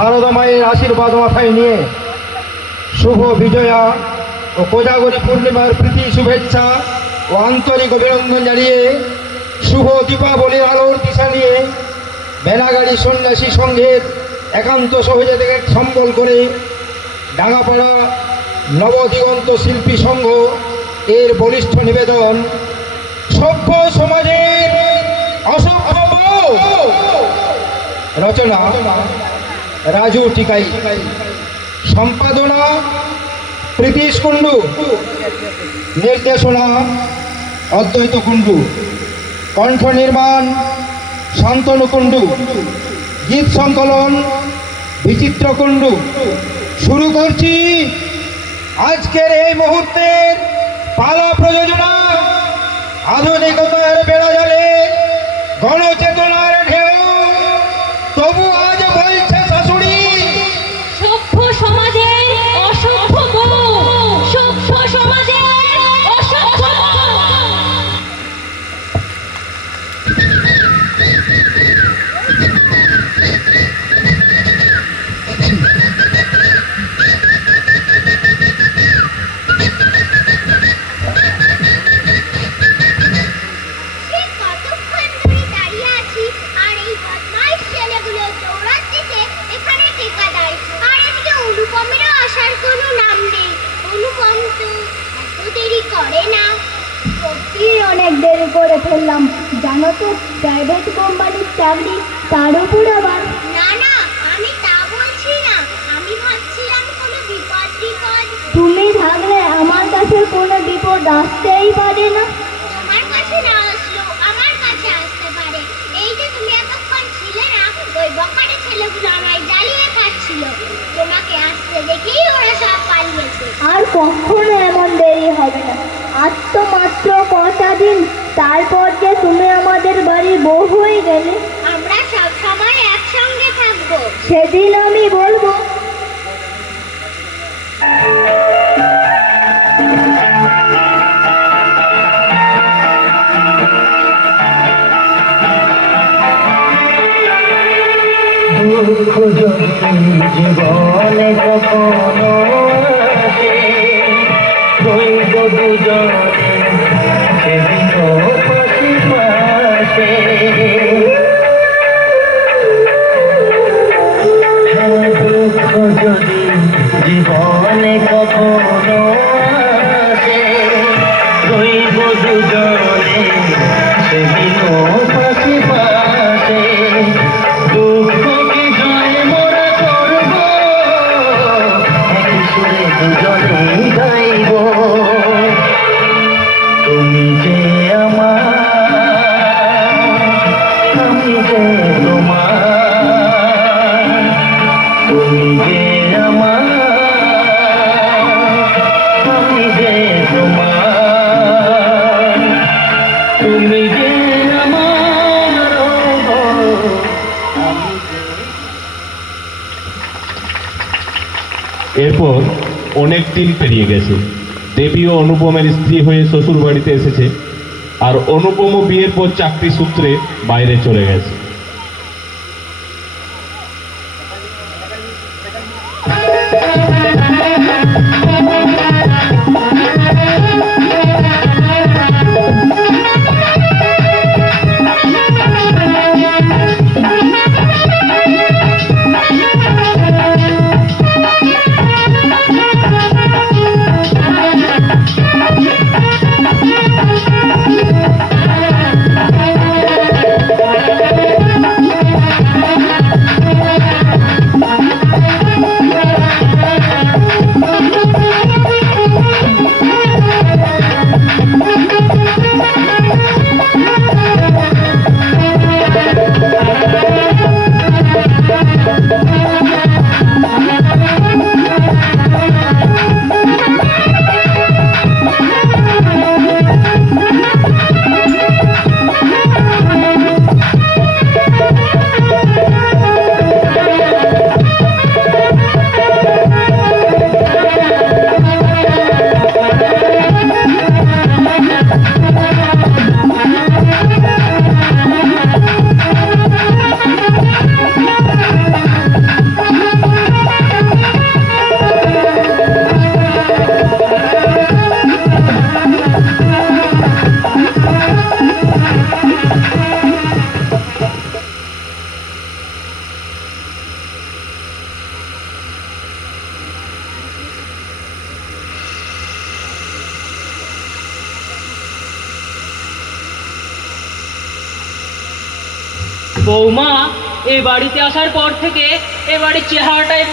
শারদা মায়ের আশীর্বাদ মাথায় নিয়ে শুভ বিজয়া ও কোজাগরী পূর্ণিমার প্রীতি, শুভেচ্ছা ও আন্তরিক অভিনন্দন জানিয়ে শুভ দীপাবলির আলোর দিশা নিয়ে বেনাগাড়ি সন্ন্যাসী সংঘের একান্ত সহযোগিতাকে সম্বল করে ডাঙ্গাপাড়া নবদিগন্ত শিল্পী সংঘ এর বলিষ্ঠ নিবেদন সভ্য সমাজের অসভ্য। রচনা রাজু টিকাই সম্পাদনা প্রীতিশ কুণ্ডু। নির্দেশনা অদ্বৈত কুণ্ডু। কণ্ঠ নির্মাণ শান্তনু কুণ্ডু। গীত সংকলন বিচিত্র কুণ্ডু। শুরু করছি আজকের এই মুহূর্তের পালা প্রযোজনা। আধুনিকতার বেড়া জলে গণচেতনার করে না। সত্যি অনেক দেরি করে ফেললাম। জানো তো প্রাইভেট কোম্পানির চাকরি তার উপর আবার। না না আমি তা বলছি না। আমি ভাবছিলাম কোনো বিপদ বিপদ। তুমি থাকলে আমার কাছে কোনো বিপদ আসতেই পারে না। তোমার কাছে না আসলো আমার কাছে আসতে পারে। এই যে তুমি এতক্ষণ ছিলে না ওই বকাটে ছেলেগুলো আমায় জ্বালিয়ে খাচ্ছিল। তোমাকে আসতে দেখেই ওরা আর কখনো এমন দেরি হবে না। আজ তো মাত্র কটা দিন তারপর যে তুমি আমাদের বাড়ির বউ হয়ে গেলে। আমরা সব সময় একসঙ্গে থাকব। সেদিন আমি বলব। জীবনে কখনো জীবনে কখনো আসে রইব দুজনে সেদিন অনেক দিন পেরিয়ে গেছে। দেবীও অনুপমের স্ত্রী হয়ে শ্বশুর বাড়িতে এসেছে আর অনুপমও বিয়ের পর চাকরি সূত্রে বাইরে চলে গেছে। বৌমা, এ বাড়িতে আসার পর থেকে এ বাড়ির চেহারাটাই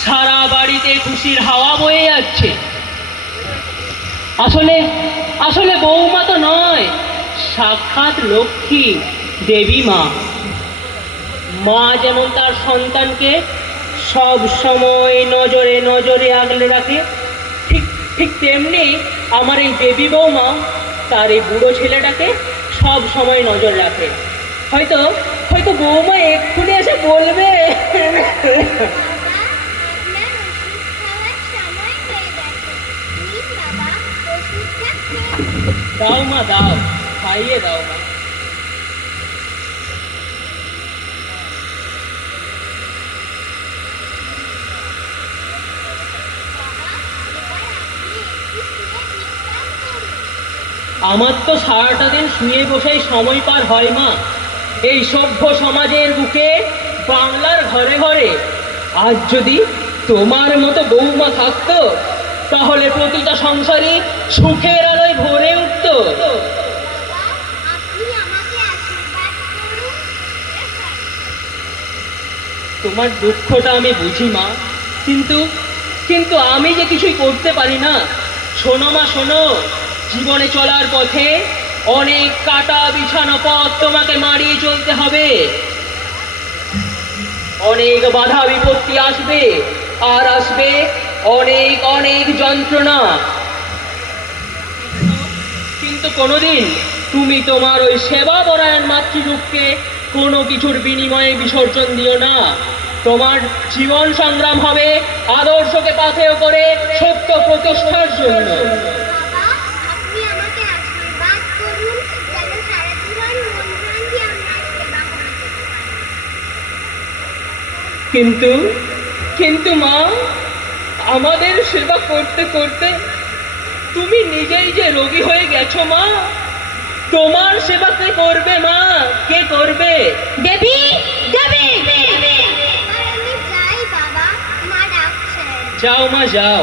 সারা বাড়িতে খুশির হাওয়া বয়ে যাচ্ছে। আসলে আসলে বৌমা তো নয়, সাক্ষাৎ লক্ষ্মী, দেবী মা। মা যেমন তার সন্তানকে সব সময় নজরে নজরে আগলে রাখে, ঠিক ঠিক তেমনি আমার এই দেবী বৌমা তার এই বুড়ো ছেলেটাকে সব সময় নজর রাখে হয়তো হয়তো বৌমা এক্ষুনি এসে বলবে। দাও মা, দাও, খাইয়ে দাও মা বাবা এবার আপনি একটু শুয়ে বিশ্রাম করুন আমার তো সারাটা দিন শুয়ে বসেই সময় পার হয় মা। এই সভ্য সমাজের বুকে বাংলার ঘরে ঘরে আজ যদি তোমার মতো বৌমা থাকতো, তাহলে প্রতিটা সংসারই সুখের আলোয় ভরে উঠতো। তোমার দুঃখটা আমি বুঝি মা, কিন্তু কিন্তু আমি যে কিছুই করতে পারি না। শোনো মা, শোনো। জীবনে চলার পথে অনেক কাটা বিছানো পথ তোমাকে মারিয়ে চলতে হবে। অনেক বাধা বিপত্তি আসবে, আর আসবে অনেক অনেক যন্ত্রণা। কিন্তু কোনোদিন তুমি তোমার ওই সেবা পরায়ণ মাতৃরূপকে কোনো কিছুর বিনিময়ে বিসর্জন দিও না। তোমার জীবন সংগ্রাম হবে আদর্শকে পাথেয় করে সত্য প্রতিষ্ঠার জন্য। কিন্তু কিন্তু মা আমাদের সেবা করতে করতে তুমি নিজেই যে রোগী হয়ে গেছো মা তোমার সেবা কে করবে মা? কে করবে? দেবী দেবী যাও মা যাও।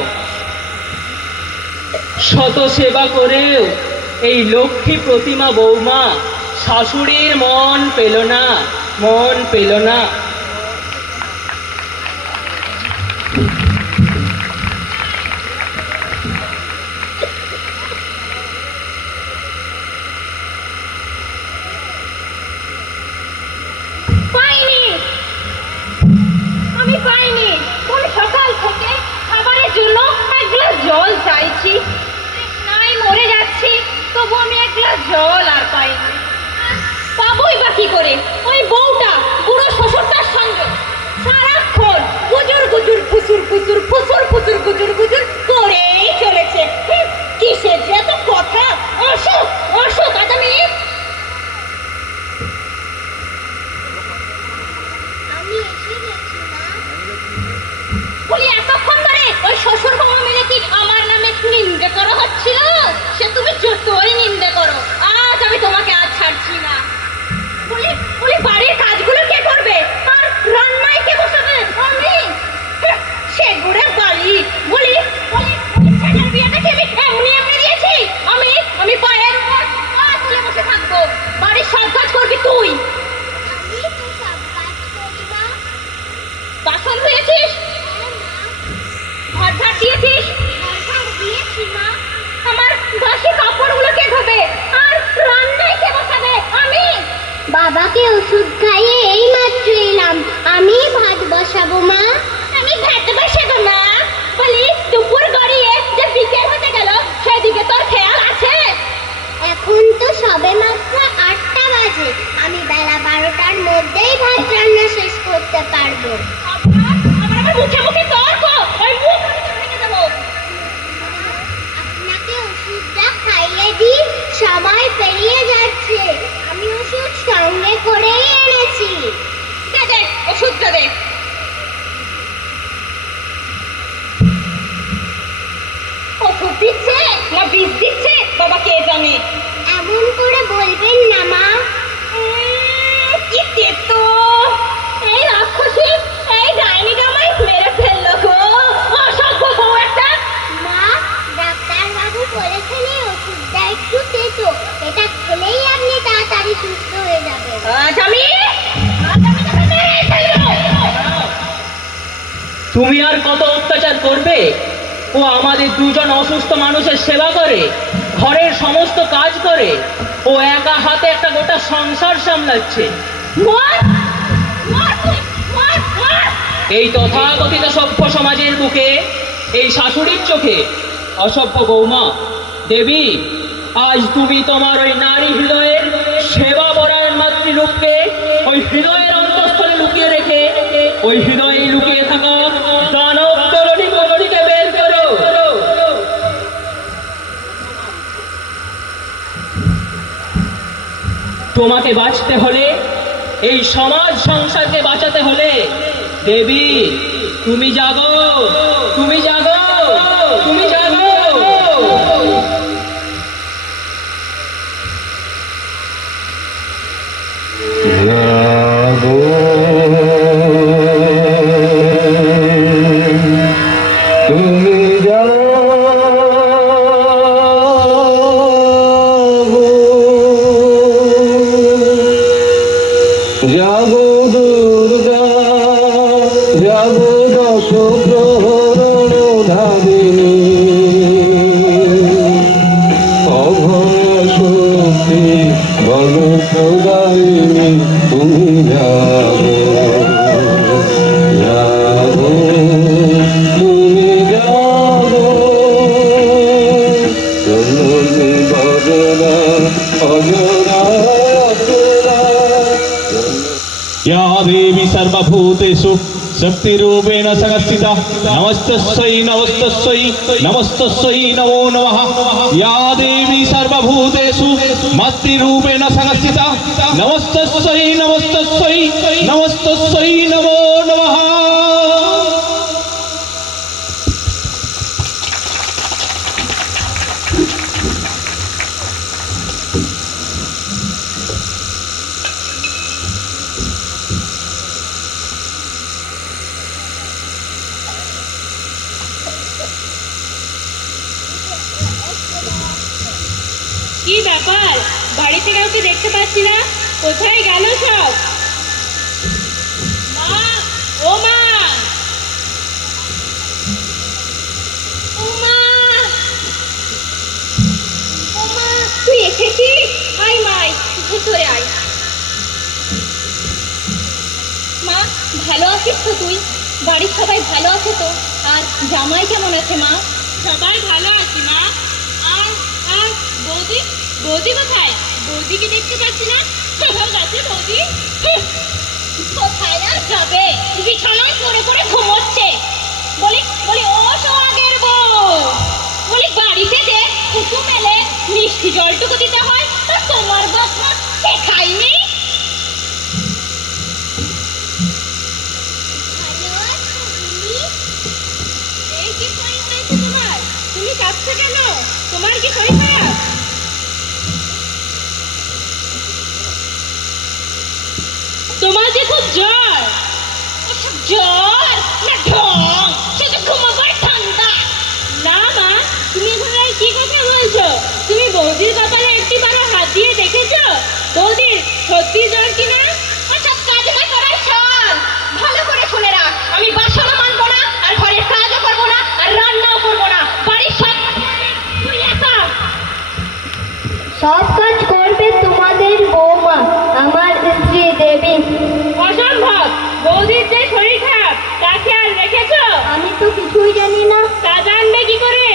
শত সেবা করেও এই লক্ষ্মী প্রতিমা বৌমা শাশুড়ির মন পেল না মন পেল না পাইনি আমি পাইনি কোন সকাল থেকে খাবারের জন্য এক গ্লাস চাইছি নাই মরে যাচ্ছি। তবু আমি এক গ্লাস জল আর পাইনি পাবোই বা কি করে? ওই বউটা পুরো শ্বশুরটার সঙ্গে। সারাক্ষণ গুজুর গুজুর ফুসুর ফুসুর ফুসুর ফুসুর গুজুর গুজুর করেই চলেছে। কিসের যে এত কথা? অসুখ অসুখ আজ আমি এতক্ষণ ধরে ওই শ্বশুর বাবাকে ওষুধ খাইয়ে এই মাত্র দিচ্ছে না বীজ দিচ্ছে? বাবা কে জানে? এমন করে বলবেন না মা। কি তেতো এই রাক্ষসী এই ডাইনিটা আমায় মেরে ফেলল গো। অসভ্য বউ মা ডাক্তার বাবু বলেছেন এই একটু তেতো। এটা খেলেই আপনি তাড়াতাড়ি সুস্থ হয়ে যাবেন। তুমি আর কত অত্যাচার করবে? ও আমাদের দুজন অসুস্থ মানুষের সেবা করে ঘরের সমস্ত কাজ করে ও একা হাতে একটা গোটা সংসার সামলাচ্ছে। এই তথাকথিত সভ্য সমাজের বুকে এই শাশুড়ির চোখে অসভ্য বৌমা দেবী আজ তুমি তোমার ওই নারী হৃদয়ের সেবা পরায়ণ মাতৃরূপকে ওই হৃদয়ের অন্তঃস্থলে লুকিয়ে রেখে ওই হৃদয়ে লুকিয়ে থাকা দানব তরণী তরণীকে বের করো তোমাকে বাঁচতে হলে এই সমাজ সংসারকে বাঁচাতে হলে দেবী তুমি জাগো। প্রদায়িনী তুমি যাবো যাবো তুমি যাবো চলনি বদনা অজরা অচরা या देवी सर्वभूतेषु शक्तिरूपेण संस्थिता नमस्तस्यै नमस्तस्यै नमस्तस्यै नमो नमः या देवी सर्वभूतेषु मातृरूपेण संस्थिता नमस्तस्यै नमस्तस्यै नमस्तस्यै नमो नमः দেখতে পাচ্ছি না। কোথায় গেল সব? মা, ও মা, ভালো আছিস তো তুই? বাড়ির সবাই ভালো আছে তো? আর জামাই কেমন আছে মা? সবাই ভালো আছি মা। আর আর বৌদি? বৌদি কোথায়? বৌদিকে দেখতে পাচ্ছি না? কোথাও গেছে বৌদি। কোথায় আর যাবে? বিছানায় পড়ে পড়ে ঘুমোচ্ছে। বলি বলি, ও সোহাগের বউ। বলি, বাড়িতে যে কুটু মেলে মিষ্টি জলটুকু দিতে হয়, তা তোমার এই কি তোমার? তুমি কাঁদছো কেন? তোমার কি শরীর খারাপ এখন জ্বর ভালো করে শুনে রাখ। আমি বাসনও মানবো না, আর ঘরের কাজও করব না, আর রান্নাও করব না। বাড়ির সব সব কাজ করবে তোমাদের বৌমা আমার স্ত্রী দেবী অসম্ভব বৌদির যে শরীর খারাপ তাকে আর রেখেছো? আমি তো কিছুই জানি না। তা জানবে কি করে?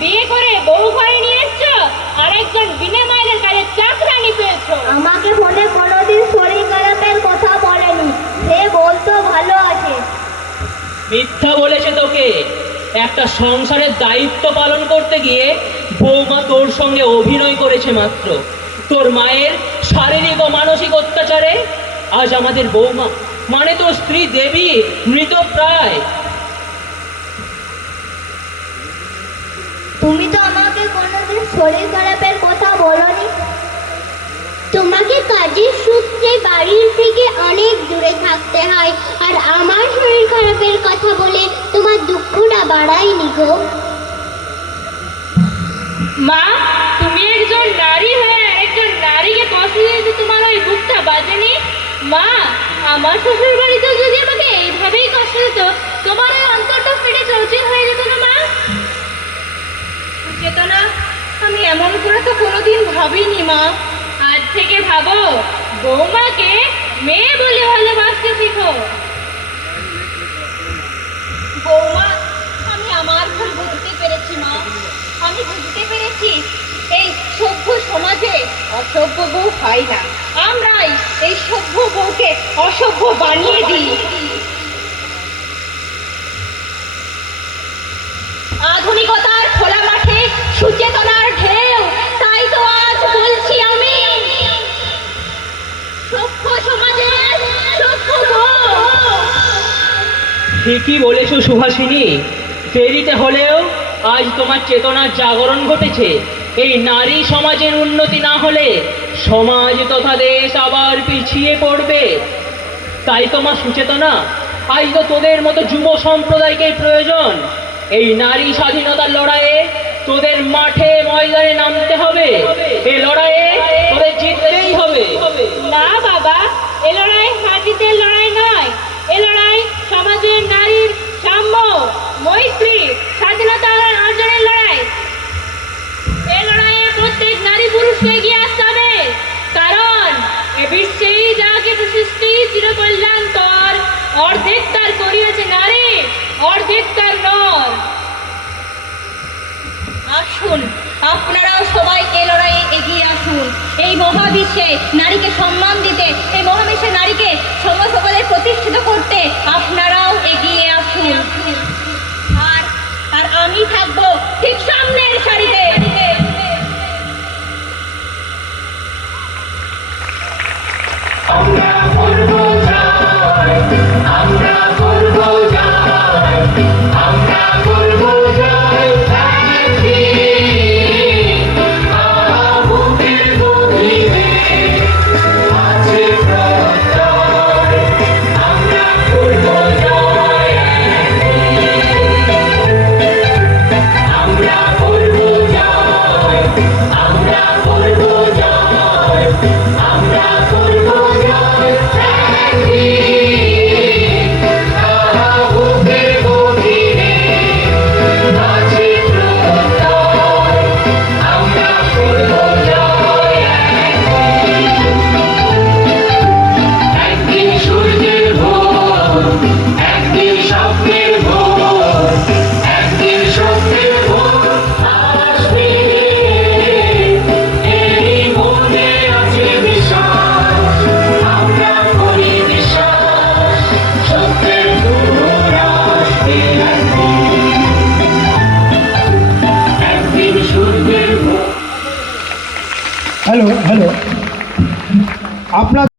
বিয়ে করে বউ ঘরে নিয়ে এসছো? আর একজন বিনা মায়ের কাজে চাকরানি পেয়েছ। আমাকে ফোনে কোনোদিন শরীর খারাপের কথা বলেনি। সে বলতো ভালো আছে। মিথ্যা বলেছে তোকে। একটা সংসারের দায়িত্ব পালন করতে গিয়ে বৌমা তোর সঙ্গে অভিনয় করেছে মাত্র। তোর মায়ের শারীরিক ও মানসিক অত্যাচারে আজ আমাদের বৌমা মানে তো স্ত্রী দেবী মৃত প্রায়। তুমি তো আমাকে কোনোদিন শরীর খারাপের কথা বলনি। তোমাকে কাজের সূত্রে বাড়ির থেকে অনেক দূরে থাকতে হয় আর আমার শরীর খারাপের কথা বলে তোমার দুঃখটা বাড়ায়নি গো। মা তুমি একজন নারী হয়ে একজন নারীকে কষ্ট দিতে তোমার ওই বুকটা বাজেনি? মা আমার শ্বশুর বাড়িতে যদি আমাকে এইভাবেই কষ্ট দিত, তোমার ওই অন্তরটা ফেটে চৌচির হয়ে যেত না, মা? চেতনা আমি এমন করে তো কোনোদিন ভাবিনি, মা। আজ থেকে ভাবো, বৌমাকে মেয়ে বলে ভালোবাসতে শিখো। বৌমা, আমি আমার ভুল বুঝতে পেরেছি, মা। আমি বুঝতে পেরেছি এই সভ্য সমাজে অসভ্য বউ হয় না। আমরাই এই সভ্য বউকে অসভ্য বানিয়ে দিই। আধুনিকতার খোলা মাঠে সুচেতনার ঢেউ, তাই তো আজ বলছি আমি। সভ্য সমাজে সভ্য ঠিকই বলেছ সুভাষিনী। দেরিতে হলেও আজ তোমার চেতনার জাগরণ ঘটেছে। এই নারী সমাজের উন্নতি না হলে সমাজ তথা দেশ আবার পিছিয়ে পড়বে। তাই তোমার সুচেতনা, আজ তো তোদের মতো যুব সম্প্রদায়কে প্রয়োজন। এই নারী স্বাধীনতার লড়াইয়ে তোদের মাঠে ময়দানে নামতে হবে। এই লড়াইয়ে তোদের জিততেই হবে। না বাবা, এ লড়াই হাতিদের লড়াই নয়। এ লড়াই সমাজের নারীর সাম্য মৈত্রী স্বাধীনতা অর্জনের লড়াই এ লড়াইয়ে প্রত্যেক আপনারাও সবাই লড়াইয়ে এগিয়ে আসুন। এই মহাবিশ্বে নারীকে সম্মান দিতে, এই মহাবিশ্বে নারীকে সম সকলে প্রতিষ্ঠিত করতে আপনারাও এগিয়ে আসুন। আর আর আমি থাকব ঠিক সামনের সারিতে। Oh,